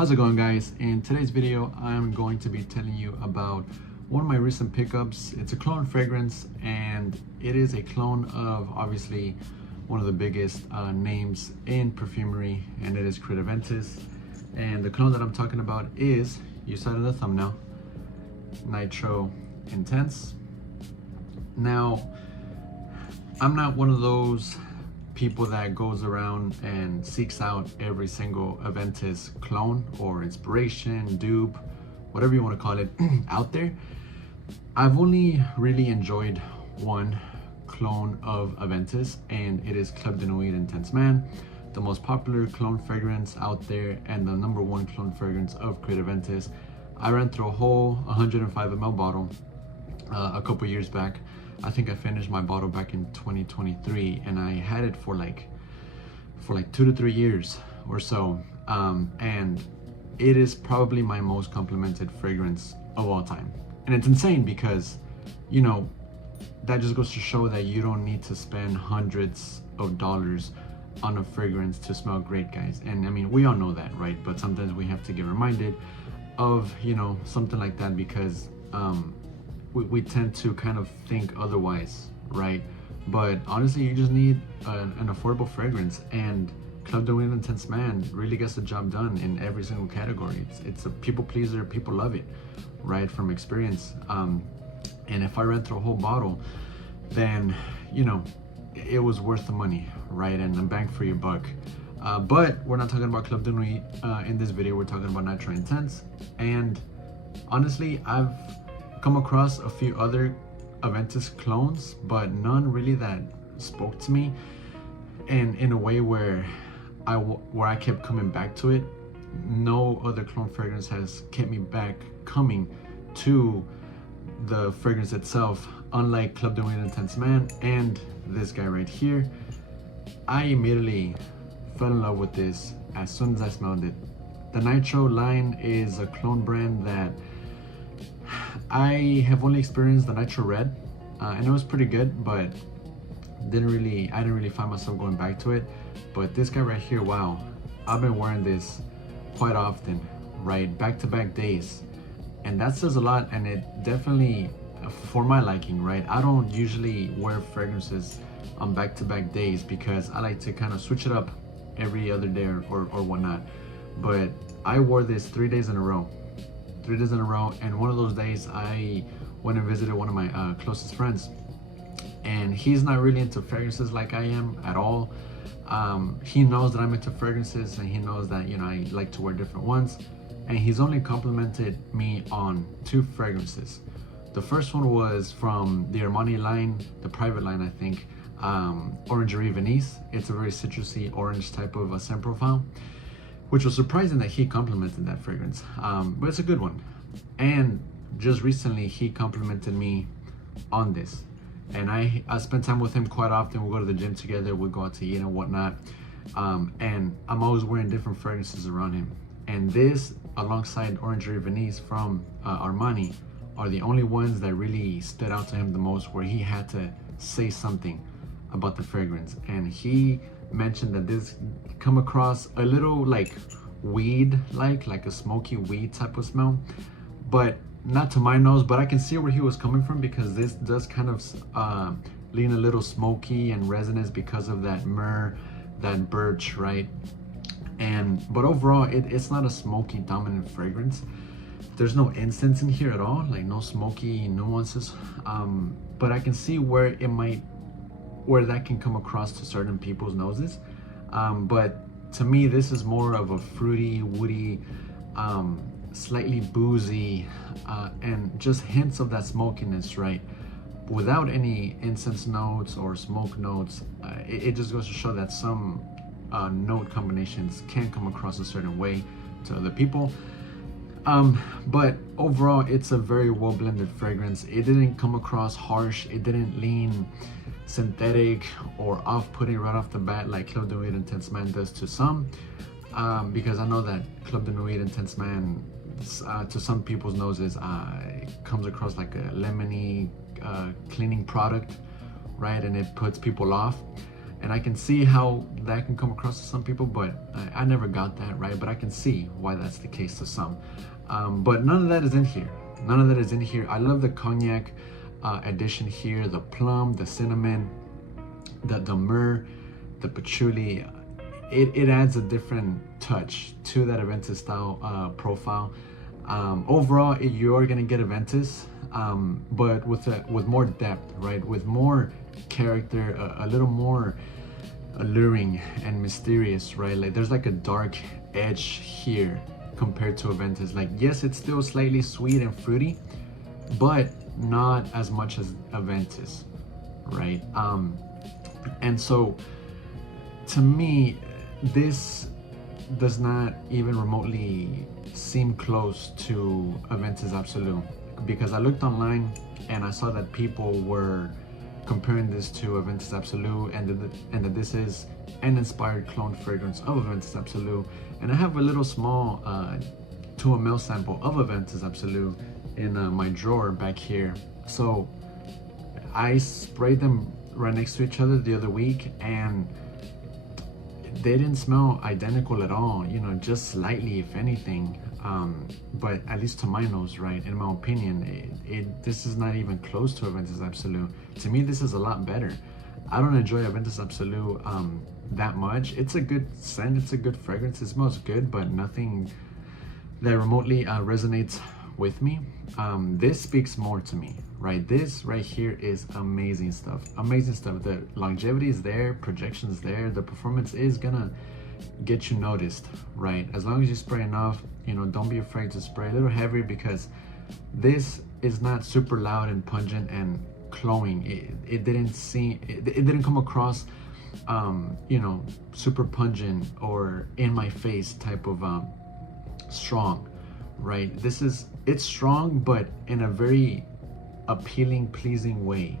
How's it going, guys? In today's video I'm going to be telling you about one of my recent pickups. It's a clone fragrance, and it is a clone of obviously one of the biggest names in perfumery, and it is Creed Aventus. And the clone that I'm talking about is, you saw it in the thumbnail, Nitro Intense. Now, I'm not one of those people that goes around and seeks out every single Aventus clone or inspiration, dupe, whatever you want to call it, out there. I've only really enjoyed one clone of Aventus, and it is Club de Nuit Intense Man, the most popular clone fragrance out there and the #1 clone fragrance of Creed Aventus. I ran through a whole 105 ml bottle a couple years back. I think I finished my bottle back in 2023, and I had it for like 2 to 3 years or so. And it is probably my most complimented fragrance of all time. And it's insane because, you know, that just goes to show that you don't need to spend hundreds of dollars on a fragrance to smell great, guys. And I mean, we all know that, right? But sometimes we have to get reminded of, you know, something like that because we tend to kind of think otherwise, right? But honestly, you just need an affordable fragrance, and Club de Nuit Intense Man really gets the job done in every single category. It's a people pleaser, people love it, right, from experience. And if I ran through a whole bottle, then, you know, it was worth the money, right? And a bang for your buck. But we're not talking about Club de Nuit in this video. We're talking about Nitro Intense. And honestly, I've come across a few other Aventus clones, but none really that spoke to me, and in a way where I kept coming back to it. No other clone fragrance has kept me back coming to the fragrance itself, unlike Club de Nuit Intense Man and this guy right here. I immediately fell in love with this as soon as I smelled it. The Nitro line is a clone brand that I have only experienced the Nitro Red, and it was pretty good, but I didn't really find myself going back to it. But this guy right here, wow, I've been wearing this quite often, right, back-to-back days, and that says a lot. And it definitely, for my liking, right, I don't usually wear fragrances on back-to-back days because I like to kind of switch it up every other day or whatnot. But I wore this 3 days in a row. 3 days in a row, and one of those days I went and visited one of my closest friends, and he's not really into fragrances like I am at all. He knows that I'm into fragrances, and he knows that, you know, I like to wear different ones, and he's only complimented me on 2 fragrances. The first one was from the Armani line, the private line, I think, Orangerie Venice. It's a very citrusy orange type of a scent profile, which was surprising that he complimented that fragrance, but it's a good one. And just recently he complimented me on this, and I spend time with him quite often. We go to the gym together, we go out to eat and whatnot, and I'm always wearing different fragrances around him, and this alongside Orangerie Venice from Armani are the only ones that really stood out to him the most, where he had to say something about the fragrance. And he mentioned that this come across a little like weed, like a smoky weed type of smell, but not to my nose. But I can see where he was coming from, because this does kind of lean a little smoky and resinous because of that myrrh, that birch, right? But overall, it's not a smoky dominant fragrance. There's no incense in here at all, like no smoky nuances, but I can see where that can come across to certain people's noses. But to me, this is more of a fruity, woody, slightly boozy, and just hints of that smokiness, right? Without any incense notes or smoke notes. It just goes to show that some note combinations can come across a certain way to other people. But overall, it's a very well blended fragrance. It didn't come across harsh. It didn't lean synthetic or off-putting right off the bat like Club de Nuit Intense Man does to some, because I know that Club de Nuit Intense Man to some people's noses comes across like a lemony cleaning product, right? And it puts people off. And I can see how that can come across to some people, but I never got that, right? But I can see why that's the case to some. But none of that is in here. None of that is in here. I love the cognac addition here, the plum, the cinnamon, the myrrh, the patchouli. It adds a different touch to that Aventus style profile. Overall, you are gonna get Aventus, but with more depth, right? With more character, a little more alluring and mysterious, right? Like there's like a dark edge here compared to Aventus. Like yes, it's still slightly sweet and fruity, but not as much as Aventus, right? And so to me, this does not even remotely seem close to Aventus Absolute, because I looked online and I saw that people were comparing this to Aventus Absolute, and that this is an inspired clone fragrance of Aventus Absolute. And I have a little small 2 ml sample of Aventus Absolute in my drawer back here. So I sprayed them right next to each other the other week, and they didn't smell identical at all, you know, just slightly if anything. But at least to my nose, right, in my opinion, this is not even close to Aventus Absolute. To me, this is a lot better. I don't enjoy Aventus Absolute that much. It's a good scent, it's a good fragrance, it smells good, but nothing that remotely resonates with me. This speaks more to me, right? This right here is amazing stuff. Amazing stuff. The longevity is there, projection is there, the performance is gonna get you noticed, right? As long as you spray enough, you know, don't be afraid to spray a little heavier, because this is not super loud and pungent and cloying. It didn't come across you know, super pungent or in my face type of strong, right? It's strong, but in a very appealing, pleasing way.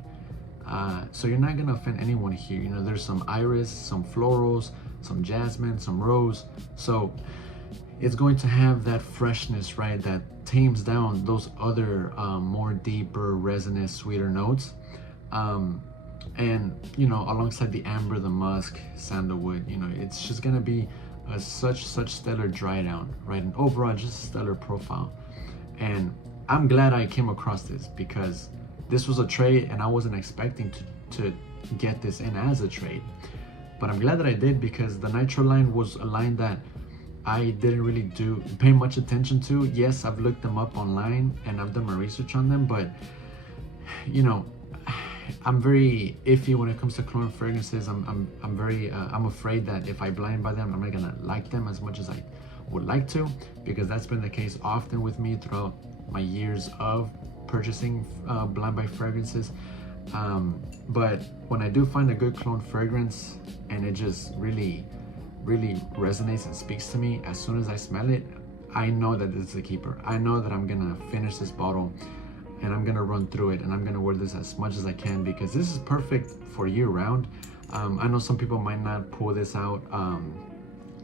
So you're not gonna offend anyone here. You know, there's some iris, some florals, some jasmine, some rose. So it's going to have that freshness, right, that tames down those other more deeper, resonant, sweeter notes. And you know, alongside the amber, the musk, sandalwood, you know, it's just gonna be a such stellar dry down, right? And overall, just a stellar profile. And I'm glad I came across this, because this was a trade and I wasn't expecting to get this in as a trade. But I'm glad that I did, because the Nitro line was a line that I didn't really pay much attention to. Yes, I've looked them up online and I've done my research on them, but you know, I'm very iffy when it comes to clone fragrances. I'm afraid that if I blind buy them, I'm not gonna like them as much as I would like to, because that's been the case often with me throughout my years of purchasing blind buy fragrances. But when I do find a good clone fragrance and it just really resonates and speaks to me, as soon as I smell it, I know that this is a keeper. I know that I'm gonna finish this bottle and I'm gonna run through it, and I'm gonna wear this as much as I can, because this is perfect for year round. I know some people might not pull this out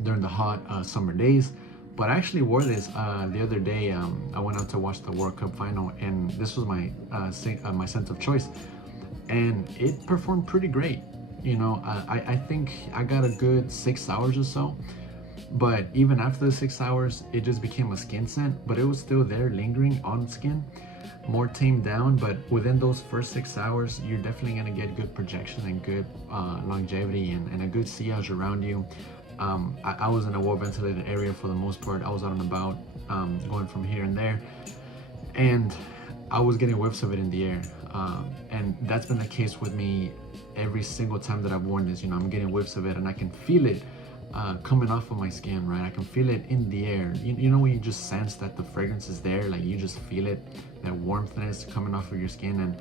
during the hot summer days, but I actually wore this the other day. I went out to watch the World Cup final, and this was my my scent of choice, and it performed pretty great. You know, I think I got a good 6 hours or so, but even after the 6 hours, it just became a skin scent, but it was still there lingering on skin, more tamed down. But within those first 6 hours, you're definitely gonna get good projection and good longevity and a good sillage around you. I was in a well ventilated area for the most part. I was out and about, going from here and there, and I was getting whiffs of it in the air. And that's been the case with me every single time that I've worn this. You know, I'm getting whiffs of it, and I can feel it coming off of my skin, right? I can feel it in the air. You know when you just sense that the fragrance is there, like you just feel it, that warmthness coming off of your skin, and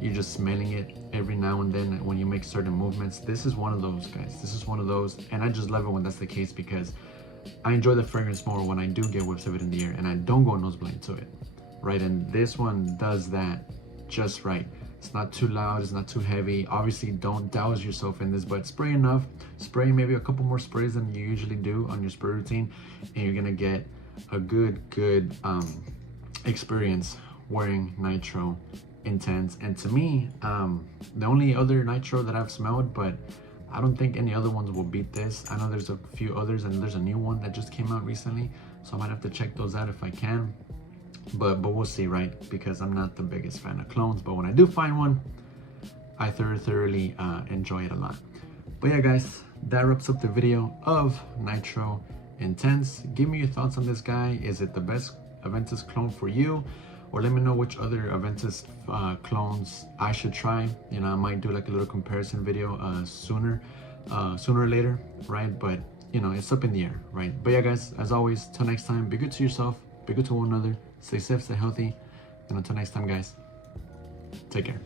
you're just smelling it every now and then when you make certain movements. This is one of those, guys. This is one of those, and I just love it when that's the case, because I enjoy the fragrance more when I do get whiffs of it in the air and I don't go nose blind to it, right? And this one does that just right. It's not too loud, it's not too heavy. Obviously, don't douse yourself in this, but spray enough. Spray maybe a couple more sprays than you usually do on your spray routine, and you're gonna get a good experience wearing Nitro Intense. And to me, the only other Nitro that I've smelled, but I don't think any other ones will beat this. I know there's a few others, and there's a new one that just came out recently, so I might have to check those out if I can. But we'll see, right? Because I'm not the biggest fan of clones, but when I do find one, I thoroughly enjoy it a lot. But yeah, guys, that wraps up the video of Nitro Intense. Give me your thoughts on this guy. Is it the best Aventus clone for you? Or let me know which other Aventus clones I should try. You know, I might do like a little comparison video sooner or later, right? But you know, it's up in the air, right? But yeah, guys, as always, till next time, be good to yourself, be good to one another, stay safe, stay healthy, and until next time, guys, take care.